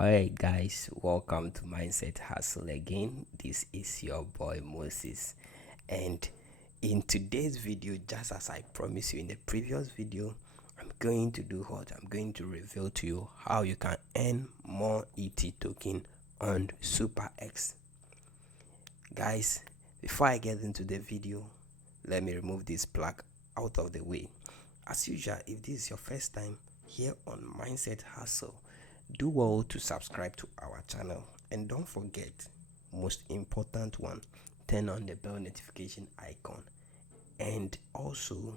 Alright, guys, welcome to Mindset Hustle again. This is your boy Moses, and in today's video, just as I promised you in the previous video, I'm going to do what? I'm going to reveal to you how you can earn more ET token on Superex. Guys, before I get into the video, let me remove this plug out of the way. As usual, if this is your first time here on Mindset Hustle, do well to subscribe to our channel, and don't forget, most important one, turn on the bell notification icon, and also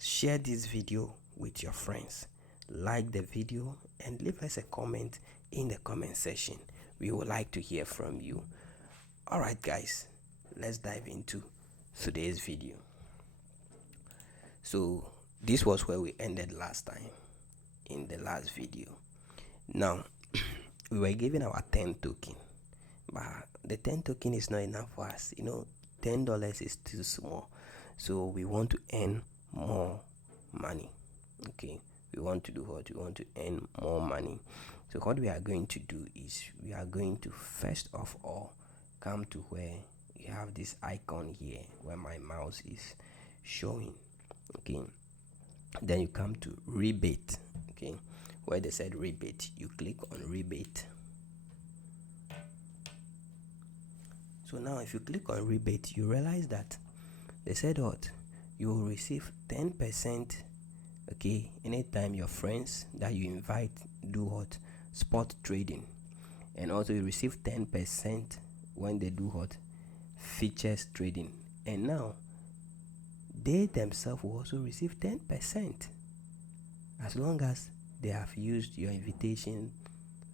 share this video with your friends. Like the video and leave us a comment in the comment section. We would like to hear from you. Alright guys, let's dive into today's video. So this was where we ended last time in the last video. Now we were given our 10 token, but the 10 token is not enough for us. $10 is too small, so we want to earn more money. Okay, we want to do what? We want to earn more money. So what we are going to do is we are going to first of all come to where you have this icon here where my mouse is showing. Okay, then you come to rebate. Okay, where they said rebate, you click on rebate. So now if you click on rebate, you realize that they said what? You will receive 10%. Okay, anytime your friends that you invite do what? Spot trading. And also you receive 10% when they do what? Features trading. And now they themselves will also receive 10% as long as they have used your invitation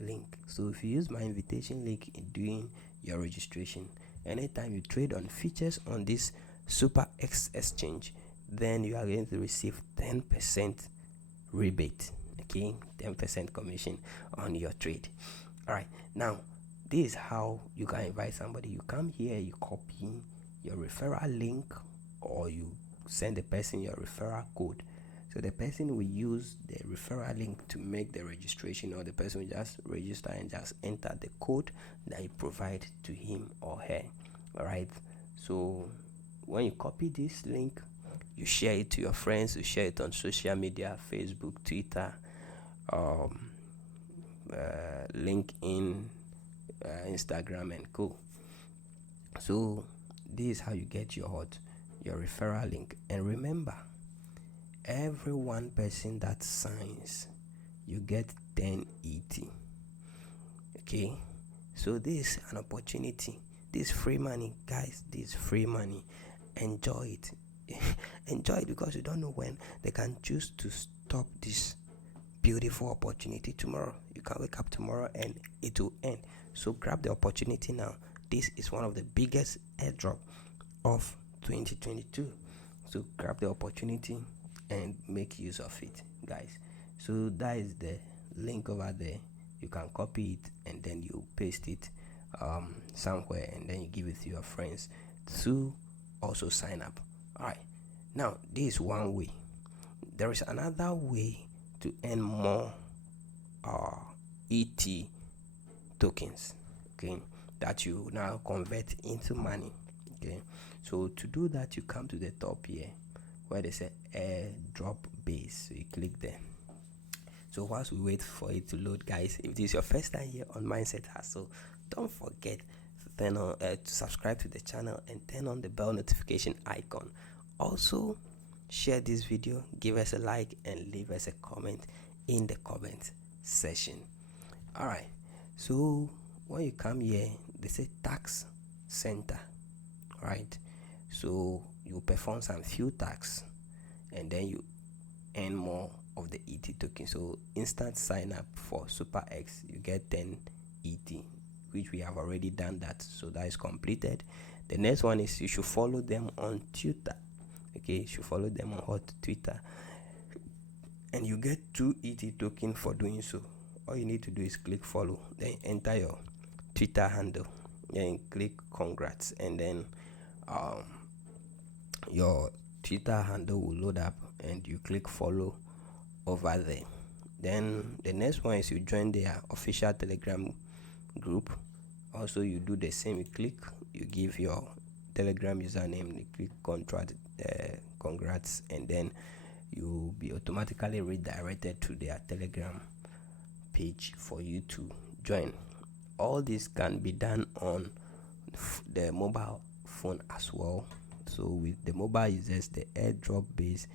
link. So if you use my invitation link in doing your registration, anytime you trade on features on this Superex exchange, then you are going to receive 10% rebate. Okay, 10% commission on your trade. All right, now this is how you can invite somebody. You come here, you copy your referral link, or you send the person your referral code. So the person will use the referral link to make the registration, or the person will just register and just enter the code that you provide to him or her. All right, so when you copy this link, you share it to your friends, you share it on social media, Facebook, Twitter, LinkedIn, Instagram, and co. So this is how you get your referral link. And remember, every one person that signs, you get 10 ET. Okay, so this is an opportunity. This free money, guys. This free money. Enjoy it. Enjoy it, because you don't know when they can choose to stop this beautiful opportunity tomorrow. You can wake up tomorrow and it will end. So grab the opportunity now. This is one of the biggest airdrop of 2022. So grab the opportunity and make use of it, guys. So that is the link over there. You can copy it and then you paste it somewhere, and then you give it to your friends to also sign up. All right, now this is one way. There is another way to earn more ET tokens, okay, that you now convert into money. Okay, so to do that, you come to the top here where they say Airdrop base. So you click there. So whilst we wait for it to load, guys, if this is your first time here on Mindset Hustle, don't forget to turn on to subscribe to the channel and turn on the bell notification icon. Also share this video, give us a like, and leave us a comment in the comment section. All right, so when you come here, they say tax center. All right, so you perform some few tasks and then you earn more of the ET token. So instant sign up for Superex, you get 10 ET, which we have already done that, so that is completed. The next one is you should follow them on Twitter. Okay, you should follow them on Twitter, and you get 2 ET token for doing so. All you need to do is click follow, then enter your Twitter handle, then click congrats, and then your Twitter handle will load up and you click follow over there. Then the next one is you join their official Telegram group. Also, you do the same. You click, you give your Telegram username, you click congrats, and then you'll be automatically redirected to their Telegram page for you to join. All this can be done on the mobile phone as well. So with the mobile users, the airdrop base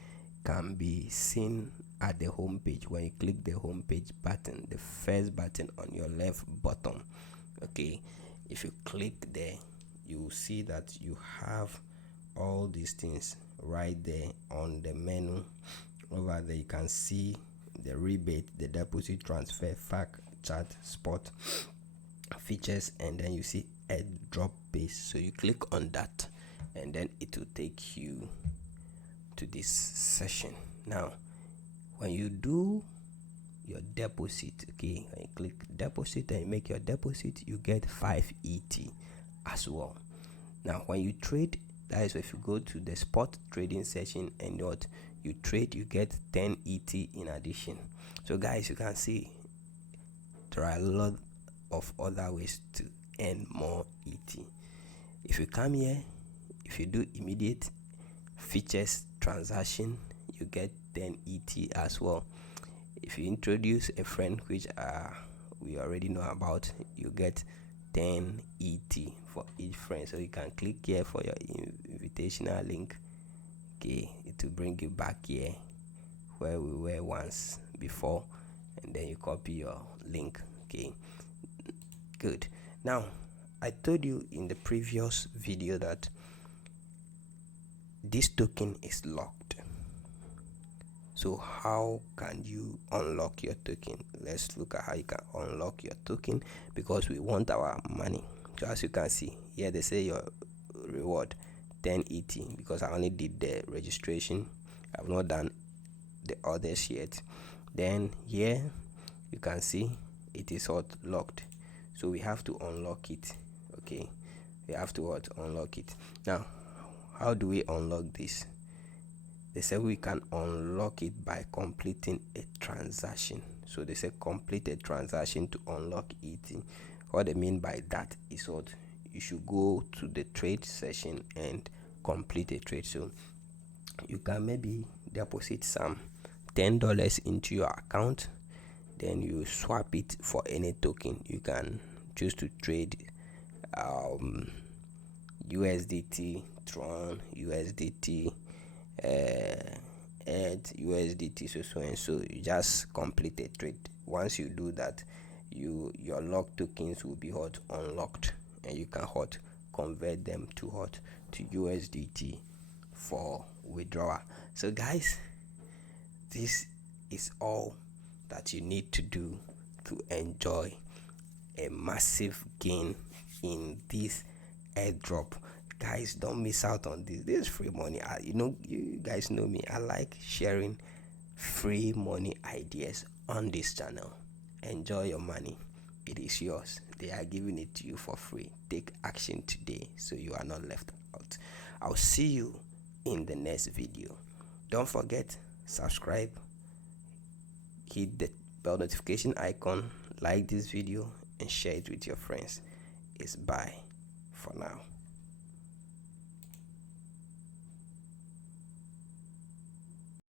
can be seen at the home page. When you click the home page button, the first button on your left bottom, okay, if you click there, you will see that you have all these things right there on the menu. Over there you can see the rebate, the deposit, transfer, FAQ, chat, spot, features, and then you see airdrop base. So you click on that and then it will take you to this session. Now when you do your deposit, okay, when you click deposit and you make your deposit, you get 5 ET as well. Now when you trade, that is if you go to the spot trading session and what you trade, you get 10 ET in addition. So guys, you can see there are a lot of other ways to earn more ET. If you come here, if you do immediate features transaction, you get 10 ET as well. If you introduce a friend, which we already know about, you get 10 ET for each friend. So you can click here for your invitational link. Okay, it will bring you back here where we were once before, and then you copy your link. Okay, good. Now I told you in the previous video that this token is locked. So how can you unlock your token? Let's look at how you can unlock your token, because we want our money. So as you can see here, they say your reward 10 ET, because I only did the registration. I've not done the others yet. Then here you can see it is locked, so we have to unlock it. Okay, we have to unlock it. Now how do we unlock this? They say we can unlock it by completing a transaction. So they say complete a transaction to unlock it. What they mean by that is what you should go to the trade session and complete a trade. So you can maybe deposit some $10 into your account, then you swap it for any token. You can choose to trade USDT, Tron, USDT, USDT, so and so. You just complete a trade. Once you do that, your locked tokens will be unlocked, and you can convert them to USDT for withdrawal. So guys, this is all that you need to do to enjoy a massive gain in this airdrop. Guys, don't miss out on this. This is free money. You guys know me. I like sharing free money ideas on this channel. Enjoy your money. It is yours. They are giving it to you for free. Take action today so you are not left out. I'll see you in the next video. Don't forget, subscribe, hit the bell notification icon, like this video, and share it with your friends. It's bye for now.